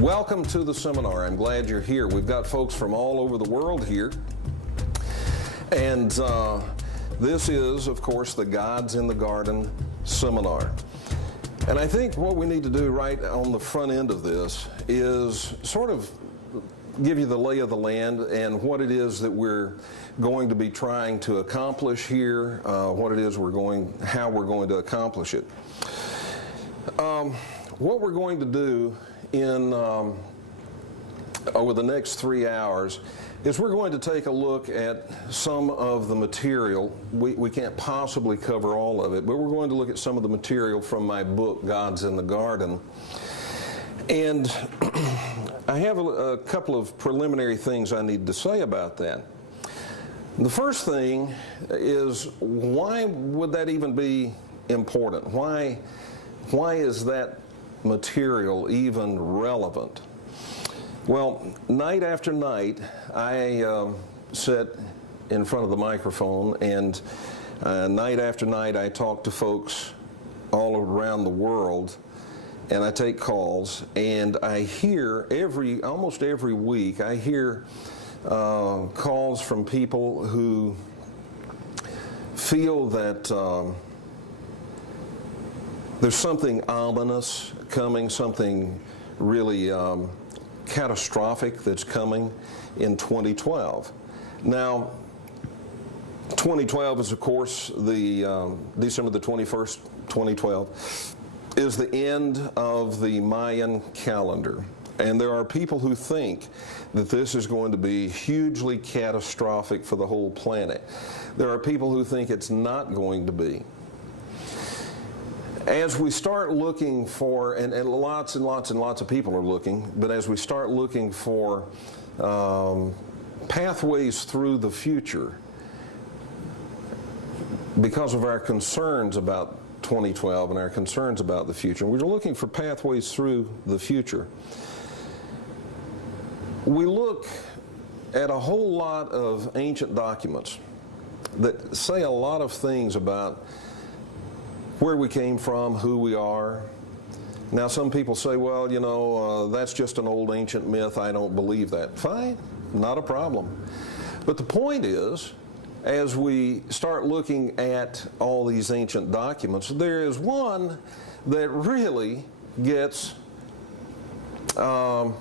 Welcome to the seminar. I'm glad you're here. We've got folks from all over the world here. And this is, of course, the Gods in the Garden seminar. And I think what we need to do right on the front end of this is sort of give you the lay of the land and what it is that we're going to be trying to accomplish here, what it is how we're going to accomplish it. What we're going to do in over the next 3 hours is we're going to take a look at some of the material. We can't possibly cover all of it, but we're going to look at some of the material from my book, Gods in the Garden. And I have a couple of preliminary things I need to say about that. The first thing is, why would that even be important? Why is that material even relevant? Well, night after night, I sit in front of the microphone, and night after night I talk to folks all around the world, and I take calls, and I hear almost every week, I hear calls from people who feel that there's something ominous coming, something really catastrophic that's coming in 2012. Now, 2012 is, of course, the December the 21st, 2012, is the end of the Mayan calendar. And there are people who think that this is going to be hugely catastrophic for the whole planet. There are people who think it's not going to be. As we start looking for, and lots and lots and lots of people are looking, but as we start looking for pathways through the future, because of our concerns about 2012 and our concerns about the future, we're looking for pathways through the future. We look at a whole lot of ancient documents that say a lot of things about where we came from, who we are. Now, some people say, well, you know, that's just an old ancient myth. I don't believe that. Fine, not a problem. But the point is, as we start looking at all these ancient documents, there is one that really gets, it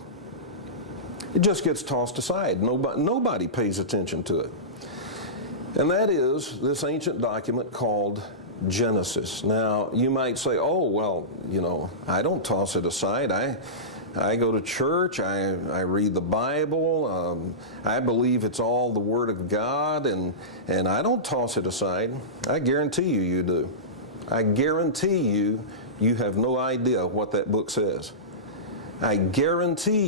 just gets tossed aside. Nobody pays attention to it. And that is this ancient document called Genesis. Now, you might say, oh, well, you know, I don't toss it aside. I go to church, I read the Bible, I believe it's all the Word of God, and I don't toss it aside. I guarantee you do. I guarantee you have no idea what that book says. I guarantee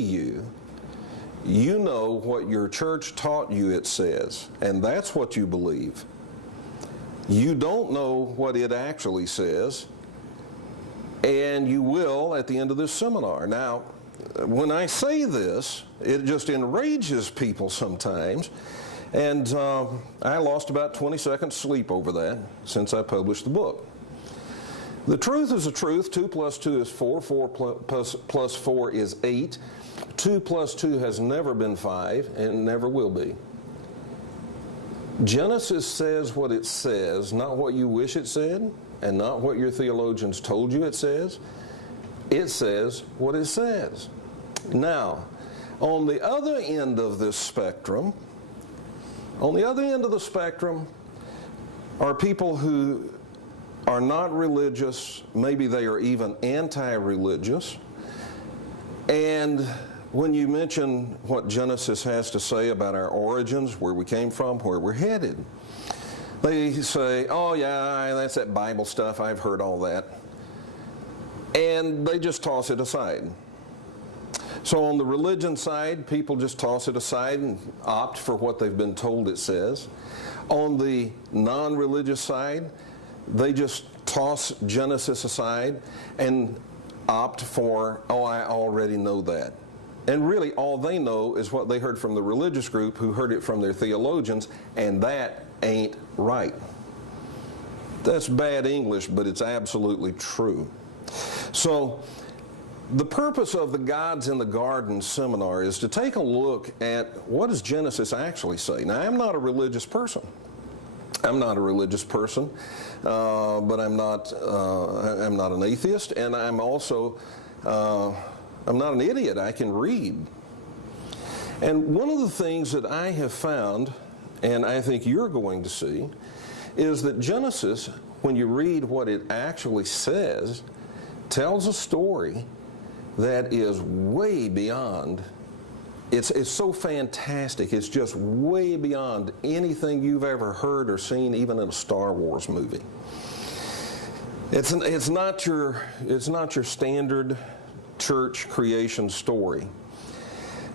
you know what your church taught you it says, and that's what you believe. You don't know what it actually says, and you will at the end of this seminar. Now, when I say this, it just enrages people sometimes, and I lost about 20 seconds sleep over that since I published the book. The truth is the truth. 2 plus 2 is 4. 4 plus 4 is 8. 2 plus 2 has never been 5 and never will be. Genesis says what it says, not what you wish it said, and not what your theologians told you it says. It says what it says. Now, on the other end of this spectrum, are people who are not religious, maybe they are even anti-religious, and when you mention what Genesis has to say about our origins, where we came from, where we're headed, they say, oh yeah, that's that Bible stuff, I've heard all that. And they just toss it aside. So on the religion side, people just toss it aside and opt for what they've been told it says. On the non-religious side, they just toss Genesis aside and opt for, oh, I already know that. And really all they know is what they heard from the religious group who heard it from their theologians, and that ain't right. That's bad English, but it's absolutely true. So The purpose of the Gods in the Garden seminar is to take a look at what does Genesis actually say. Now, I'm not a religious person. I'm not a religious person, but I'm not an atheist, and I'm also I'm not an idiot. I can read. And one of the things that I have found, and I think you're going to see, is that Genesis, when you read what it actually says, tells a story that is way beyond, it's so fantastic, it's just way beyond anything you've ever heard or seen, even in a Star Wars movie. It's not your standard church creation story.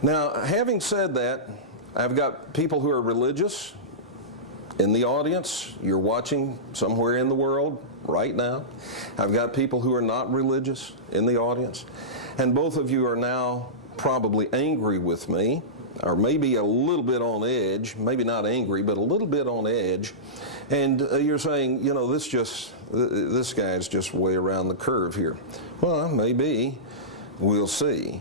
Now, having said that, I've got people who are religious in the audience. You're watching somewhere in the world right now. I've got people who are not religious in the audience. And both of you are now probably angry with me, or maybe a little bit on edge, maybe not angry, but a little bit on edge. And you're saying, you know, this guy's just way around the curve here. Well, maybe. We'll see.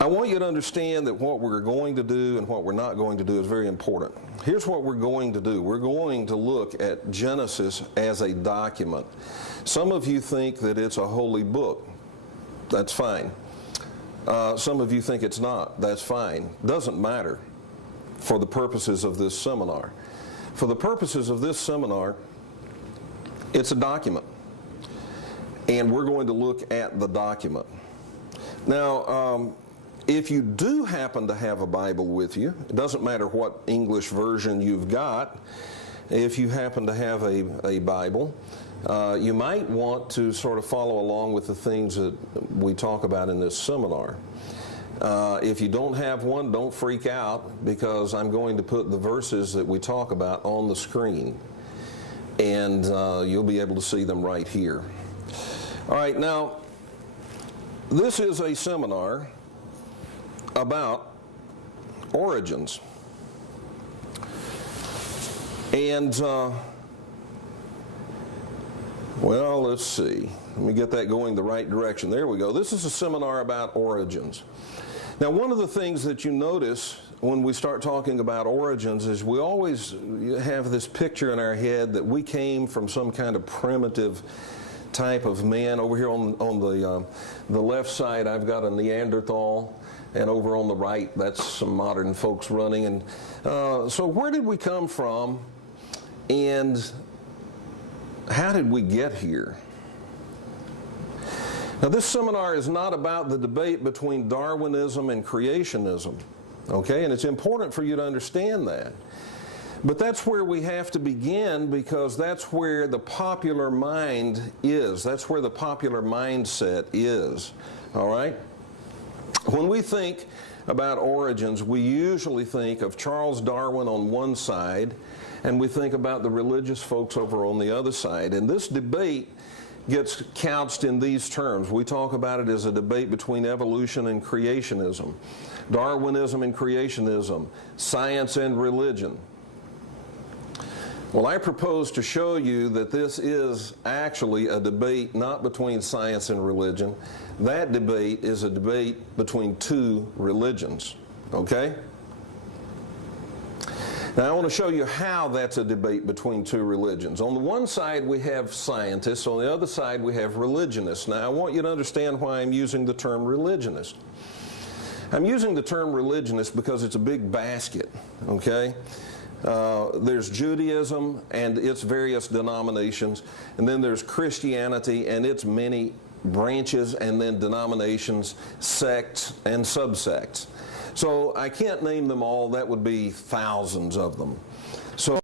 I want you to understand that what we're going to do and what we're not going to do is very important. Here's what we're going to do. We're going to look at Genesis as a document. Some of you think that it's a holy book. That's fine. Some of you think it's not. That's fine. Doesn't matter for the purposes of this seminar. For the purposes of this seminar, it's a document. And we're going to look at the document. Now, if you do happen to have a Bible with you, it doesn't matter what English version you've got, if you happen to have a Bible, you might want to sort of follow along with the things that we talk about in this seminar. If you don't have one, don't freak out, because I'm going to put the verses that we talk about on the screen, and you'll be able to see them right here. All right, now, this is a seminar about origins. And, well, let's see. Let me get that going the right direction. There we go. This is a seminar about origins. Now, one of the things that you notice when we start talking about origins is we always have this picture in our head that we came from some kind of primitive type of man. Over here on the left side, I've got a Neanderthal, and over on the right, that's some modern folks running. And so where did we come from, and how did we get here? Now, this seminar is not about the debate between Darwinism and creationism, okay? And it's important for you to understand that. But that's where we have to begin, because that's where the popular mind is. That's where the popular mindset is, all right? When we think about origins, we usually think of Charles Darwin on one side, and we think about the religious folks over on the other side. And this debate gets couched in these terms. We talk about it as a debate between evolution and creationism, Darwinism and creationism, science and religion. Well, I propose to show you that this is actually a debate not between science and religion. That debate is a debate between two religions, okay? Now, I want to show you how that's a debate between two religions. On the one side, we have scientists. On the other side, we have religionists. Now, I want you to understand why I'm using the term religionist. I'm using the term religionist because it's a big basket, okay? There's Judaism and its various denominations, and then there's Christianity and its many branches, and then denominations, sects, and subsects. So I can't name them all. That would be thousands of them. So